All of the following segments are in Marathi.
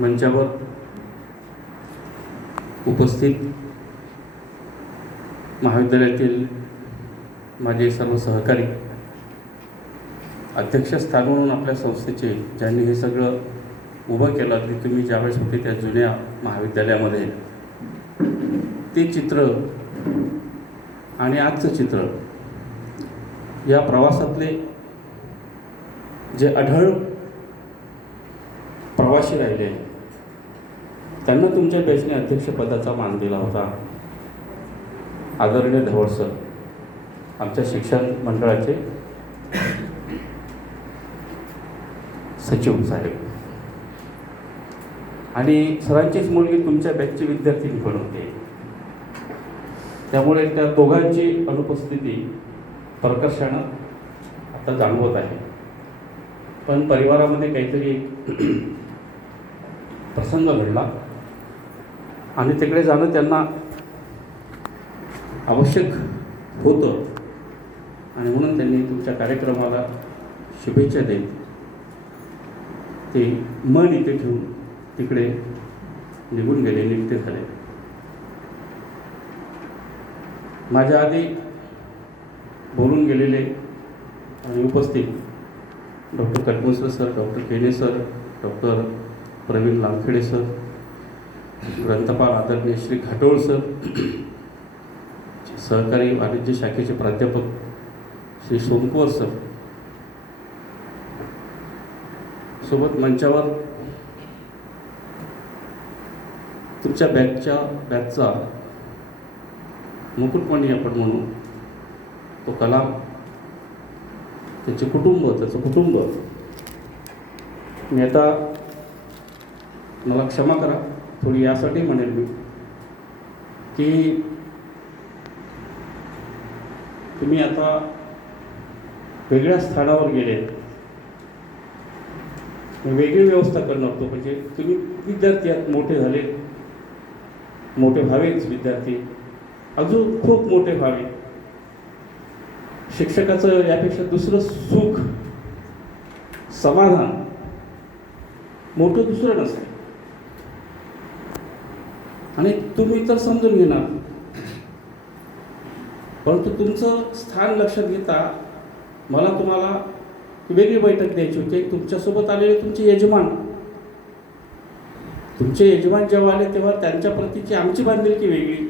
मंचावर उपस्थित महाविद्यालयातील माझे सर्व सहकारी, अध्यक्षस्थान म्हणून आपल्या संस्थेचे ज्यांनी हे सगळं उभं केलं, की तुम्ही ज्यावेळेस होते त्या जुन्या महाविद्यालयामध्ये, ते चित्र आणि आजचं चित्र, या प्रवासातले जे अढळ प्रवासी राहिले त्यांना तुमच्या बॅचने अध्यक्षपदाचा मान दिला होता. आदरणीय धवळ सर, आमच्या शिक्षण मंडळाचे सचिव साहेब, आणि सरांचीच मुलगी तुमच्या बॅचची विद्यार्थिनी पण होते. त्यामुळे त्या दोघांची अनुपस्थिती प्रकर्षानं आता जाणवत आहे. पण परिवारामध्ये काहीतरी प्रसंग घडला आणि तिकडे जाणं त्यांना आवश्यक होतं, आणि म्हणून त्यांनी तुमच्या कार्यक्रमाला शुभेच्छा देत ते मन इथे ठेवून तिकडे निघून गेले, निघते झाले. माझ्या आधी बोलून गेलेले आणि उपस्थित डॉक्टर कटमुसर सर, डॉक्टर केने सर, डॉक्टर प्रवीण लांखेडे सर, ग्रंथपाल आदरणीय श्री घाटोळ सर, सहकारी वाणिज्य शाखेचे प्राध्यापक श्री सोमकुवर सर, सोबत मंचावर तुमच्या बॅचचा मुकुटमणी आपण म्हणू तो कलाम, त्याचे त्याचं कुटुंब. मी आता, मला क्षमा करा थोडी यासाठी म्हणेल मी, की तुम्ही आता वेगळ्या स्थानावर गेले, वेगळी व्यवस्था करणार होतो. म्हणजे तुम्ही विद्यार्थी आहात, मोठे झाले, मोठे व्हावेच विद्यार्थी, अजून खूप मोठे व्हावे. शिक्षकाचं यापेक्षा दुसरं सुख, समाधान मोठं दुसरं नसतं. आणि तुम्ही तर समजून घेणार, परंतु तुमचं स्थान लक्षात घेता मला तुम्हाला वेगळी बैठक द्यायची होती. तुमच्यासोबत आलेले तुमचे यजमान जेव्हा आले तेव्हा त्यांच्या प्रतीची आमची बांधिलकी वेगळी.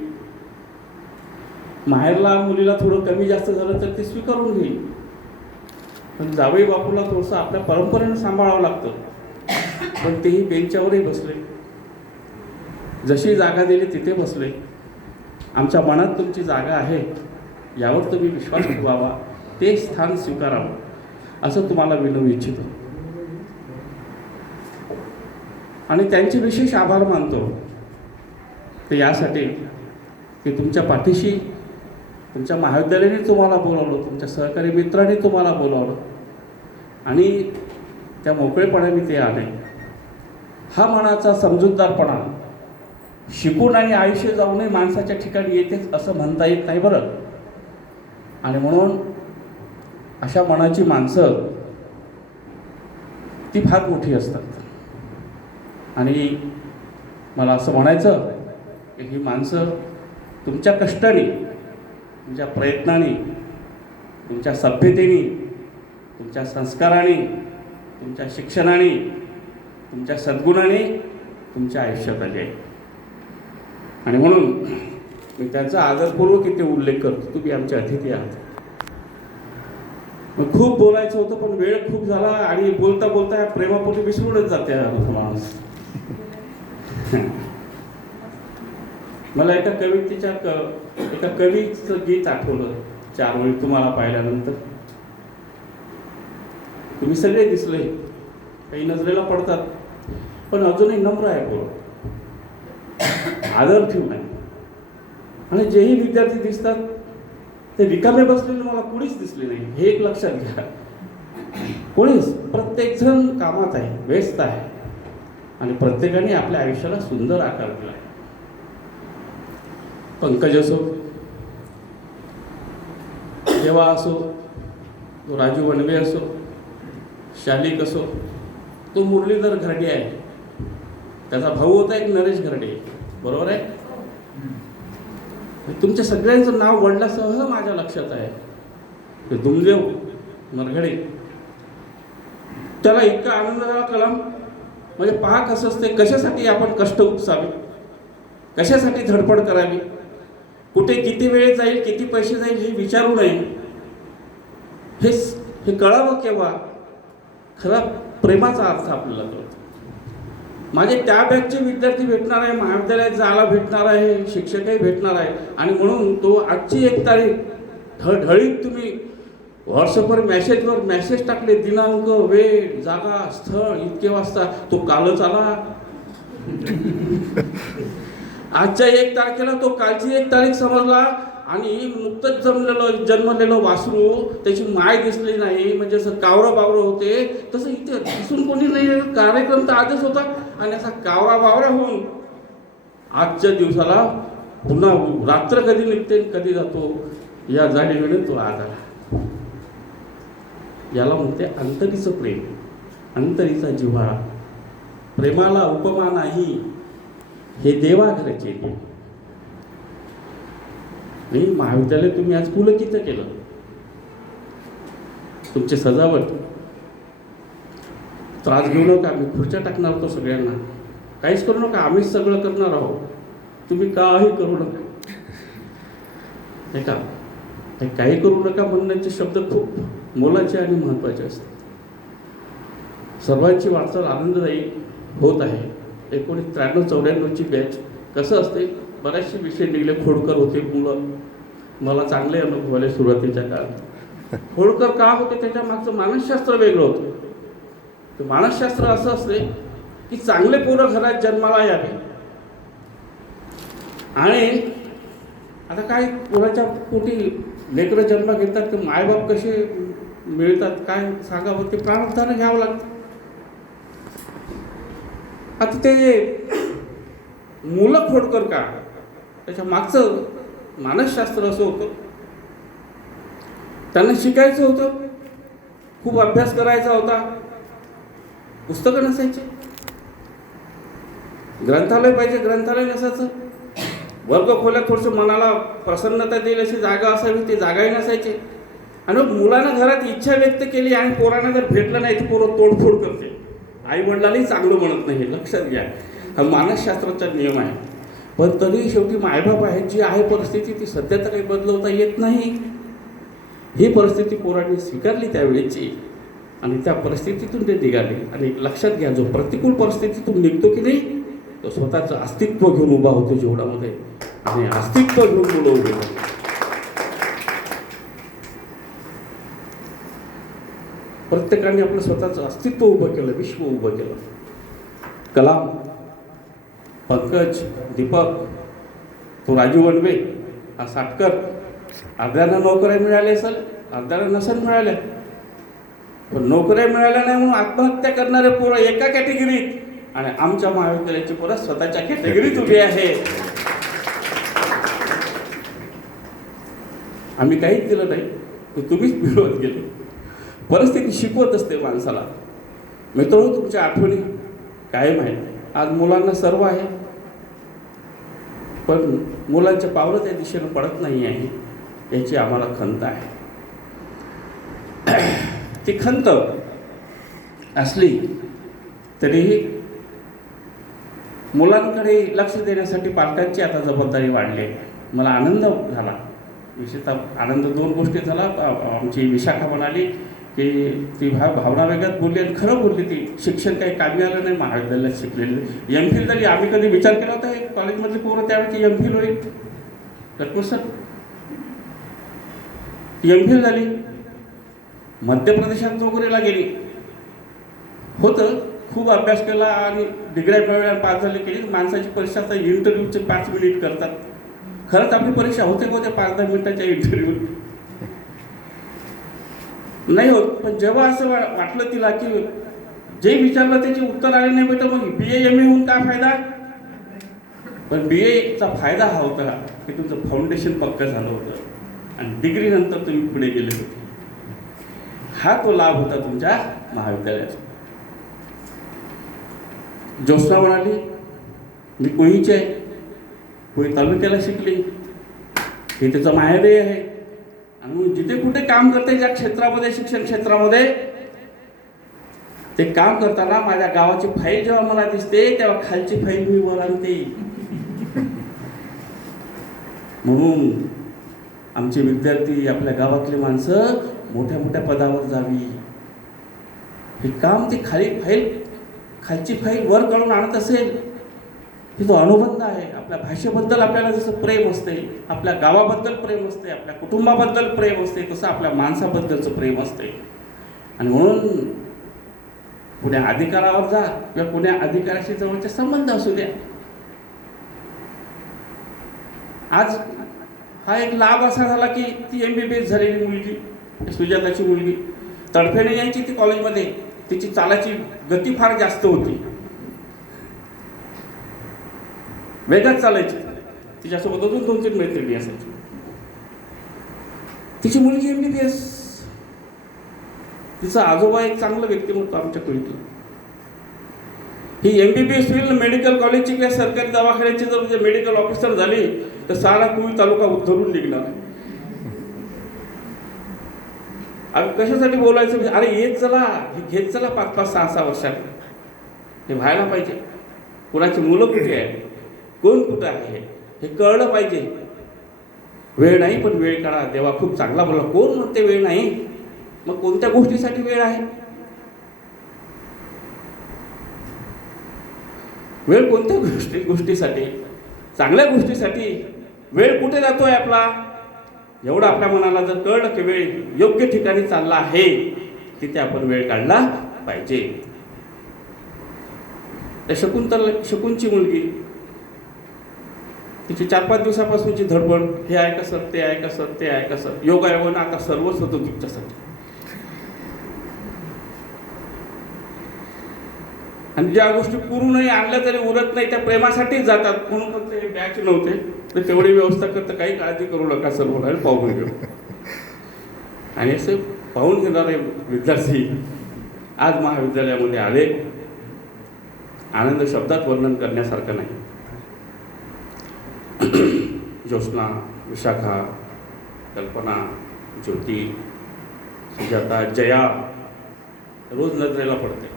माहेरला मुलीला थोडं कमी जास्त झालं तर ते स्वीकारून घेईल, पण जावई बापूला थोडंसं आपल्या परंपरेनं सांभाळावं लागतं. पण तेही बेंचावरही बसले, जशी जागा दिली तिथे बसले. आमच्या मनात तुमची जागा आहे यावर तुम्ही विश्वास ठेवावा, ते स्थान स्वीकारावं असं तुम्हाला विनवू इच्छितो. आणि त्यांचे विशेष आभार मानतो ते यासाठी की तुमच्या पाठीशी तुमच्या महाविद्यालयाने तुम्हाला बोलावलं, तुमच्या सहकारी मित्रांनी तुम्हाला बोलावलं आणि त्या मोकळेपणाने ते आले. हा मनाचा समजूतदारपणा शिकून आणि आयुष्य जाऊनही माणसाच्या ठिकाणी येतेच असं म्हणता येत नाही बरं. आणि म्हणून अशा मनाची माणसं ती फार मोठी असतात. आणि मला असं म्हणायचं की ही माणसं तुमच्या कष्टाने, तुमच्या प्रयत्नाने, तुमच्या सभ्यतेने, तुमच्या संस्काराने, तुमच्या शिक्षणाने, तुमच्या सद्गुणाने तुमच्या आयुष्यात आले आहे. आणि म्हणून मी त्यांचा आदरपूर्वक इथे उल्लेख करतो. तुम्ही आमचे अतिथी आहात. मग खूप बोलायचं होतं पण वेळ खूप झाला आणि बोलता बोलता प्रेमापोटी विसरूनच जाते माणूस. मला एका कवीचं गीत आठवलं 4 वेळी तुम्हाला पाहिल्यानंतर. तुम्ही सगळे दिसले, काही नजरेला पडतात, पण अजूनही नम्र आहे, बोल आदर ठेवून आहे. आणि जेही विद्यार्थी दिसतात ते रिकामे बसलेले मला कोणीच दिसले नाही, हे एक लक्षात घ्या. कोणीच, प्रत्येकजण कामात आहे, व्यस्त आहे आणि प्रत्येकाने आपल्या आयुष्याला सुंदर आकार दिला आहे. पंकज असो, देवा असो, तो राजू वणवे असो, शालिक असो, तो मुरलीधर घरडे आहे, त्याचा भाऊ होता एक नरेश घरडे, बरोबर आहे. तुमच्या सगळ्यांचं नाव वडिलांसह माझ्या लक्षात आहे. ते दुमदेव नरघडे, त्याला इतका आनंद झाला कलाम, म्हणजे पहा कसं असते, कशासाठी आपण कष्ट उपसावे, कशासाठी धडपड करावी, कुठे किती वेळ जाईल, किती पैसे जाईल हे विचारू नये. हे कळावं केव्हा खरा प्रेमाचा अर्थ आपल्याला कळतो. माझे त्या बॅचचे विद्यार्थी भेटणार आहे, महाविद्यालयात जायला भेटणार आहे, शिक्षकही भेटणार आहे. आणि म्हणून तो आजची 1 तारीख ढळढळीत तुम्ही व्हॉट्सअपवर मेसेज टाकले, दिनांक, वेळ, जागा, स्थळ, इतके वाजता, तो कालच आला. आजच्या 1 तारखेला तो कालची 1 तारीख समजला. आणि नुकतंच जन्मलेलं वासरू, त्याची माय दिसली नाही, म्हणजे असं कावरं बावरं होते तसं इथे दिसून कोणी नाही. कार्यक्रम तर आजच होता आणि असा कावरा बावरा होऊन आजच्या दिवसाला पुन्हा रात्र कधी निघते कधी जातो या जाणीवेने तो आज आला. याला म्हणते अंतरीचं प्रेम, अंतरीचा जिव्हाळा. प्रेमाला उपमा नाही, हे देवाघरचे देव. नाही, महाविद्यालय तुम्ही आज पुलकित केलं. तुमची सजावट, त्रास घेऊ नका, मी खुर्च्या टाकणार होतो सगळ्यांना, काहीच करू नका, आम्हीच सगळं करणार आहोत, तुम्ही काही करू नका. नाही का, काही करू नका म्हणण्याचे शब्द खूप मोलाचे आणि महत्त्वाचे असतात. सर्वांची वाटचाल आनंददायी होत आहे. 1993-94ची बॅच कसं असते, बरेचसे विषय निघले. खोडकर होते मुलं, मला चांगले अनुभव आले सुरुवातीच्या काळात. खोडकर का होते, त्याच्या मागचं मानसशास्त्र वेगळं होतं. तर मानसशास्त्र असं असते की चांगले पोरं घरात जन्माला यावे. आणि आता काय कोणाच्या पोटी लेकरं जन्म घेतात ते मायबाप कसे मिळतात काय सांगावं, ते प्रारब्धानं घ्यावं लागतं. आता ते मुलं खोडकर का, त्याच्या मागचं मानसशास्त्र असं होतं. त्यांना शिकायचं होतं, खूप अभ्यास करायचा होता, पुस्तकं नसायचे, ग्रंथालय पाहिजे, ग्रंथालय नसायचं, वर्ग खोल्यात थोडंसं मनाला प्रसन्नता देईल अशी जागा असावी, ती जागाही नसायची. आणि मुलानं घरात इच्छा व्यक्त केली आणि पोरांना जर भेटलं नाही तर पोरं तोडफोड करते. आई वडिलांनी चांगलं म्हणत नाही, लक्षात घ्या, हा मानसशास्त्राचा नियम आहे. पण तरी शेवटी मायबाप आहेत, जी आहे परिस्थिती ती सध्या तर काही बदलवता येत नाही. ही परिस्थिती पोरांनी स्वीकारली त्यावेळेची आणि त्या परिस्थितीतून ते निघाले. आणि लक्षात घ्या, जो प्रतिकूल परिस्थितीतून निघतो की नाही तो स्वतःचं अस्तित्व घेऊन उभा होतो जीवनामध्ये, आणि अस्तित्व घेऊन मुलं उभे होते. प्रत्येकाने आपलं स्वतःचं अस्तित्व उभं केलं, विश्व उभं केलं. कलाम, पंकज, दीपक, तो राजू वनवे, हा साटकर, अर्ध्यांना नोकऱ्या मिळाल्या असेल, अर्ध्याला नसेल मिळाल्या. पण नोकऱ्या मिळाल्या नाही म्हणून आत्महत्या करणारे पोरं एका कॅटेगरीत, आणि आमच्या महाविद्यालयाची पोरं स्वतःच्या कॅटेगरीत उभी आहे. आम्ही काहीच दिलं नाही, तुम्हीच मिळवत गेले. परिस्थिती शिकवत असते माणसाला. मित्रांनो, तुमच्या आठवणी कायम आहेत. आज मुलांना सर्व आहे, पण मुलांच्या पावलं त्या दिशेनं पडत नाही आहे, याची आम्हाला खंत आहे. ती खंत असली तरीही मुलांकडे लक्ष देण्यासाठी पालकांची आता जबाबदारी वाढली आहे. मला आनंद झाला, विशेषतः आनंद 2 गोष्टी झाला. आमची विशाखा म्हणाली की ती भावना वेगळ्यात बोलली आणि खरं बोलली. ती शिक्षण काही कामी आलं नाही, महाविद्यालयात शिकलेली एम.फिल झाली. आम्ही कधी विचार केला होता हे कॉलेजमधली पोरं त्यावेळी एम.फिल होईल, सर एम.फिल झाली, मध्य प्रदेशात नोकरीला गेली. होतं, खूप अभ्यास केला आणि डिग्र्या मिळवल्या, पास झाले केली. माणसाची परीक्षा आता इंटरव्ह्यूचे 5 मिनिट करतात. खरंच आपली परीक्षा होते का त्या 5-10 मिनिटाच्या इंटरव्ह्यू नाही होत. पण जेव्हा असं वाटलं तिला की जे विचारलं त्याचे उत्तर आले नाही बेटा, मग BA MA होऊन काय फायदा. पण BAचा फायदा हा होता की तुमचं फाउंडेशन पक्कं झालं होतं आणि डिग्री नंतर तुम्ही पुढे गेले होते. हा तो लाभ होता तुमच्या महाविद्यालयाचा. ज्योत्स्ना म्हणाली मी कोळीची आहे, कोळी तालुक्याला शिकली, हे त्याचं माहेरही आहे. आणि मग जिथे कुठे काम करते ज्या क्षेत्रामध्ये, शिक्षण क्षेत्रामध्ये, ते काम करताना माझ्या गावाची फाईल जेव्हा मला दिसते तेव्हा खालची फाईल मी वर आणते. म्हणून आमचे विद्यार्थी, आपल्या गावातले माणसं मोठ्या मोठ्या पदावर जावी, हे काम ते खालची फाईल वर काढून आणत असेल, हे जो अनुबंध आहे. आपल्या भाषेबद्दल आपल्याला जसं प्रेम असते, आपल्या गावाबद्दल प्रेम असते, आपल्या कुटुंबाबद्दल प्रेम असते, तसं आपल्या माणसाबद्दलचं प्रेम असते. आणि म्हणून कुण्या अधिकारावर जा किंवा कुण्या अधिकाराशी जवळचे संबंध असू द्या, आज हा एक लाभ असा झाला की ती MBBS झालेली मुलगी, सुजाताची मुलगी, तडफेने यायची ती कॉलेजमध्ये, तिची चालाची गती फार जास्त होती, वेगात चालायची, तिच्यासोबत अजून 2-3 मैत्रिणी असायची. तिची मुलगी MBBS, तिचा आजोबा एक चांगलं व्यक्तिमत्व आमच्या पिढीतलं. ही MBBS होईल मेडिकल कॉलेजची किंवा सरकारी दवाखान्याची जर मेडिकल ऑफिसर झाली तर सारा कुळी तालुका उद्धरून निघणार. आम्ही कशासाठी बोलायचं म्हणजे अरे येत चला, हे घेत चला 5-5, 6-6 वर्षात, हे व्हायला पाहिजे. कुणाची मुलं कुठे आहे, कोण कुठं आहे हे कळलं पाहिजे. वेळ नाही पण वेळ काढा. देवा खूप चांगला बोलला. कोण म्हणते वेळ नाही? मग कोणत्या गोष्टीसाठी वेळ आहे? वेळ कोणत्या गोष्टीसाठी? चांगल्या गोष्टीसाठी. वेळ कुठे जातोय आपला? एवढं आपल्या मनाला जर कळलं की वेळ योग्य ठिकाणी चालला आहे, तिथे आपण वेळ काढला पाहिजे. त्या शकुनची मुलगी, तिची 4-5 दिवसापासूनची धडपड, हे आहे का सर, ते आहे का सर, ते आहे का सर, योगायोगानं आता सर्वच होतं तुमच्यासाठी. आणि ज्या गोष्टी पूर्णही आणल्या तरी उरत नाही त्या प्रेमासाठीच जातात. म्हणून फक्त हे बॅच नव्हते तर तेवढी व्यवस्था करतं, काही काळजी करू नका, सर्व राहील पाहून घेऊ. आणि असं पाहून घेणारे विद्यार्थी आज महाविद्यालयामध्ये आले, आनंद शब्दात वर्णन करण्यासारखं नाही. ज्योत्स्ना, विशाखा, कल्पना, ज्योती, सुजाता, जया रोज नजरेला पडते.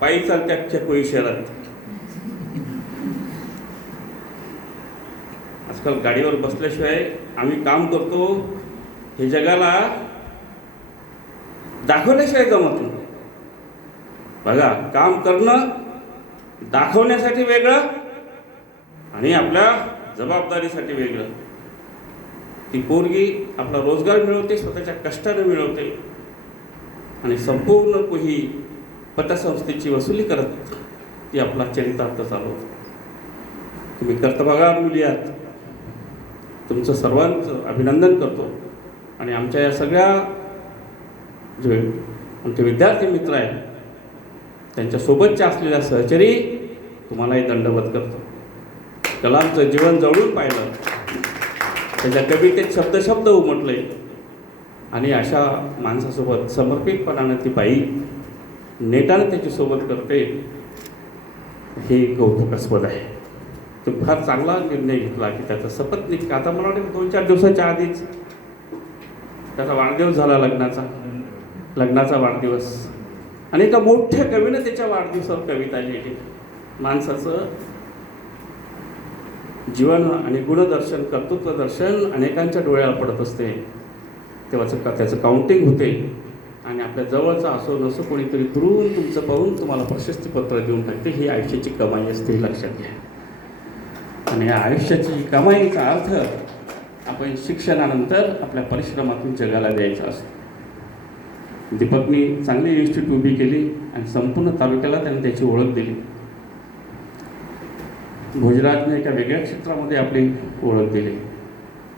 पायी चालते अख्ख्या कोळी शहरात. आजकाल गाडीवर बसल्याशिवाय आम्ही काम करतो हे जगाला दाखवल्याशिवाय जमत नाही. बघा, काम करणं दाखवण्यासाठी वेगळं आणि आपल्या जबाबदारीसाठी वेगळं. ती पोरगी आपला रोजगार मिळवते, स्वतःच्या कष्टाने मिळवते आणि संपूर्ण कोही पतसंस्थेची वसुली करत ती आपला चरितार्थ चालवते. तुम्ही कर्तबगार मुली आहात, तुमचं सर्वांचं अभिनंदन करतो. आणि आमच्या या सगळ्या जे आमचे विद्यार्थी मित्र आहेत त्यांच्यासोबतच्या असलेल्या सहचरी तुम्हालाही दंडवत करतो. कलामचं जीवन जवळून पाहिलं, त्याच्या कवितेत शब्द शब्द उमटले आणि अशा माणसासोबत समर्पितपणानं ती बाई नेटानं त्याच्यासोबत करते, हे कौतुकास्पद आहे. तो फार चांगला निर्णय घेतला की त्याचा सपत्नीक, आता मला वाटतं 2-4 दिवसाच्या आधीच त्याचा वाढदिवस झाला, लग्नाचा वाढदिवस. आणि एका मोठ्या कवीनं त्याच्या वाढदिवसावर कविता लिहिली. माणसाचं जीवन आणि गुणदर्शन, कर्तृत्व दर्शन अनेकांच्या डोळ्याला पडत असते, तेव्हा त्याचं काउंटिंग होते आणि आपल्या जवळचा असो नसो कोणीतरी दुरून तुमचं पाहून तुम्हाला प्रशस्तीपत्र देऊन टाकते. ही आयुष्याची कमाई असते, लक्षात घ्या. आणि या आयुष्याची कमाईचा अर्थ आपण शिक्षणानंतर आपल्या परिश्रमातून जगाला द्यायचा असतो. दीपकनी चांगली इन्स्टिट्यूट उभी केली आणि संपूर्ण तालुक्याला त्याने त्याची ओळख दिली. भोजराजने एका वेगळ्या क्षेत्रामध्ये आपली ओळख दिली.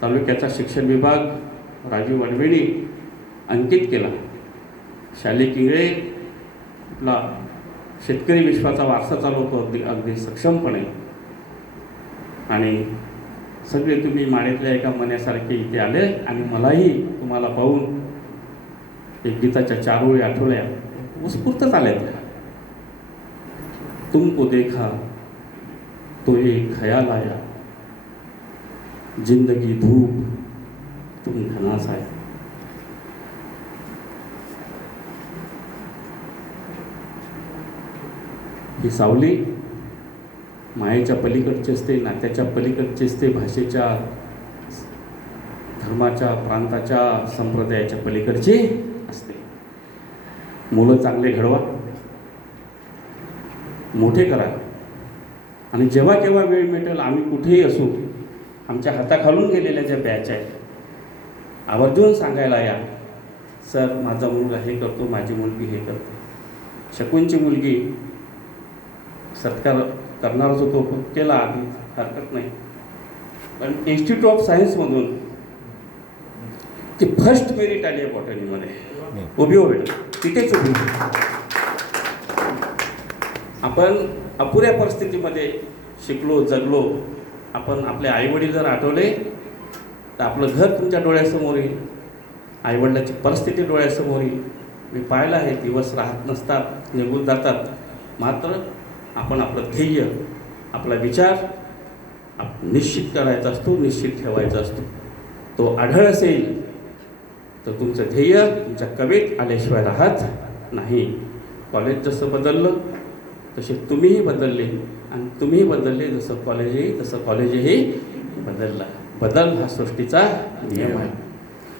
तालुक्याचा शिक्षण विभाग राजीव वनवेणी अंकित केला. शालेय किंगळे आपला शेतकरी विश्वाचा वारसा चालवतो अगदी सक्षमपणे. आणि सगळे तुम्ही माळेतल्या एका मण्यासारखे इथे आले आणि मलाही तुम्हाला पाहून एक गीताच्या 4 ओळी आठवल्या, उत्स्फूर्तच आल्या त्या. तुमको देखा तो एक ख्याल आया, जिंदगी धूप तुम घना साया. ही सावली मायेच्या पलीकडची असते, नात्याच्या पलीकडची असते, भाषेच्या, धर्माच्या, प्रांताच्या, संप्रदायाच्या पलीकडची असते. मुलं चांगले घडवा, मोठे करा, आणि जेव्हा केव्हा वेळ मिळेल आम्ही कुठेही असू, आमच्या हाताखालून गेलेल्या ज्या बॅच आहेत आवर्जून सांगायला या, सर माझा मुलगा हे करतो, माझी मुलगी हे करते. शकुनची मुलगी सत्कार करणारच होतो, केला आधी, हरकत नाही. पण इन्स्टिट्यूट ऑफ सायन्समधून ती फर्स्ट मेरिट आली आहे बॉटनीमध्ये. उभी हो बेटा, तिथेच उभी. आपण अपुऱ्या परिस्थितीमध्ये शिकलो, जगलो. आपण आपले आईवडील जर आठवले तर आपलं घर तुमच्या डोळ्यासमोर येईल, आईवडिलाची परिस्थिती डोळ्यासमोर येईल. मी पाहिलं आहे, दिवस राहत नसतात, निघून जातात, मात्र आपण आपलं ध्येय, आपला विचार निश्चित करायचा असतो, निश्चित ठेवायचा असतो. तो आढळ असेल तर तुमचं ध्येय तुमच्या कवेत आल्याशिवाय राहत नाही. कॉलेज जसं बदललं तसे तुम्हीही बदलले, आणि तुम्हीही बदलले जसं कॉलेजही, तसं कॉलेजही बदललं. बदल हा सृष्टीचा नियम आहे.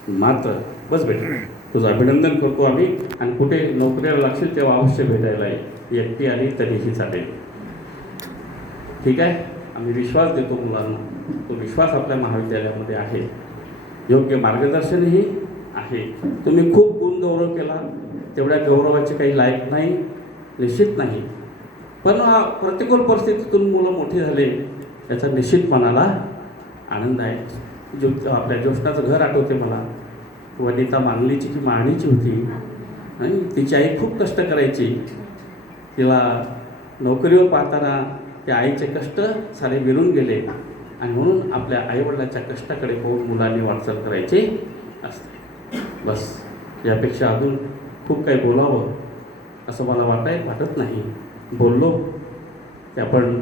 मात्र बस बेटा, तुझं अभिनंदन करतो आम्ही, आणि कुठे नोकरीला लागशील तेव्हा अवश्य भेटायला आहे. एकटी आली तरीही चालेल, ठीक आहे. आम्ही विश्वास देतो मुलांना, तो विश्वास आपल्या महाविद्यालयामध्ये आहे. योग्य मार्गदर्शनही आहे. तुम्ही खूप गुणगौरव केला, तेवढ्या गौरवाचे काही लायक नाही, निश्चित नाही. पण प्रतिकूल परिस्थितीतून मुलं मोठी झाले याचा निश्चित मनाला आनंद आहे. आपल्या ज्योष्णाचं घर आठवते मला. वनिता मांगलीची की माणीची होती, आणि तिची आई खूप कष्ट करायची. तिला नोकरीवर पाहताना त्या आईचे कष्ट सारे विरून गेले, आणि म्हणून आपल्या आईवडिलांच्या कष्टाकडे पाहून मुलांनी वाटचाल करायची असते. बस, यापेक्षा अजून खूप काही बोलावं असं मला वाटत नाही. बोललो ते आपण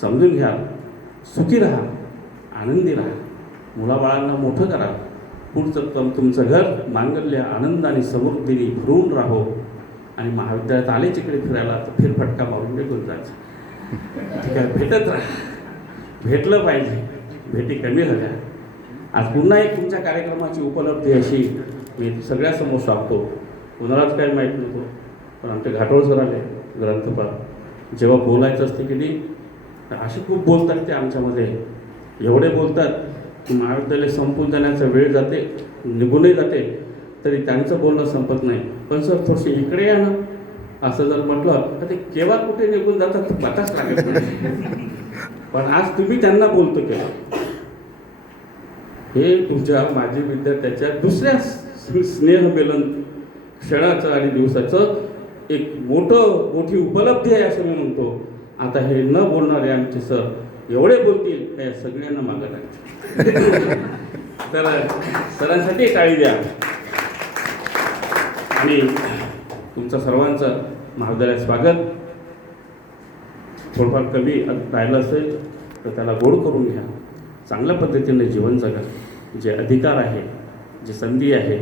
समजून घ्या. सुखी राहा, आनंदी राहा, मुलाबाळांना मोठं करा. पुढचं तुमचं घर मांगल्य, आनंद आणि समृद्धीने भरून राहो. आणि महाविद्यालयात आले तिकडे फिरायला तर फेरफटका मारून निघून जायचं, ठीक आहे. भेटत राहा, भेटलं पाहिजे. भेटी कमी झाल्या. आज पुन्हा एक तुमच्या कार्यक्रमाची उपलब्धी अशी मी सगळ्यासमोर सांगतो. कुणालाच काही माहीत नव्हतं, पण आमचे घाटोळ सर आले ग्रंथपाल. जेव्हा बोलायचं असते की नाही, असे खूप बोलतात ते आमच्यामध्ये, एवढे बोलतात की महाविद्यालय संपून जाण्याचा वेळ जाते, निघूनही जाते, तरी त्यांचं बोलणं संपत नाही. पण सर थोडीशी इकडे या ना, असं जर म्हटलं तर ते केव्हा कुठे निघून जातात तर पताच लागत नाही. पण आज तुम्ही त्यांना बोलतो केलं, हे तुमच्या माजी विद्यार्थ्याच्या दुसऱ्या स्नेहमेलन क्षणाचं आणि दिवसाचं एक मोठी उपलब्धी आहे असं मी म्हणतो. आता हे न बोलणारे आमचे सर एवढे बोलतील, हे सगळ्यांना मागं लागतील. तर सरांसाठी टाळी द्या. आणि तुमचं सर्वांचं महाविद्यालयात स्वागत. थोडंफार कमी राहिलं असेल तर त्याला गोड करून घ्या. चांगल्या पद्धतीने जीवन जगा. जे अधिकार आहे, जी संधी आहे,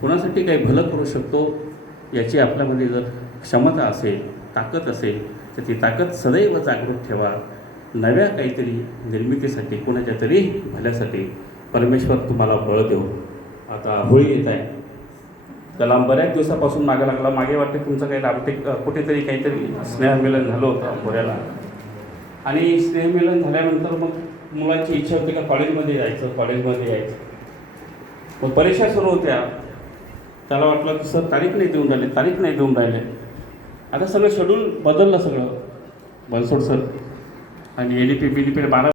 कोणासाठी काही भलं करू शकतो याची आपल्यामध्ये जर क्षमता असेल, ताकद असेल, तर ती ताकद सदैव जागृत ठेवा. नव्या काहीतरी निर्मितीसाठी, कोणाच्या तरी भल्यासाठी परमेश्वर तुम्हाला बळ देऊ. आता होळी येत आहे, त्याला बऱ्याच दिवसापासून मागे लागला. मागे वाटते तुमचं काही रामटेक कुठेतरी काहीतरी स्नेहमिलन झालं होतं बोऱ्याला. आणि स्नेहमिलन झाल्यानंतर मग मुलाची इच्छा होती का कॉलेजमध्ये यायचं. मग परीक्षा सुरू होत्या. त्याला वाटलं की सर तारीख नाही देऊन राहिले. आता सगळं शेड्यूल बदललं सगळं, बनसोड सर. आणि एडीपी 12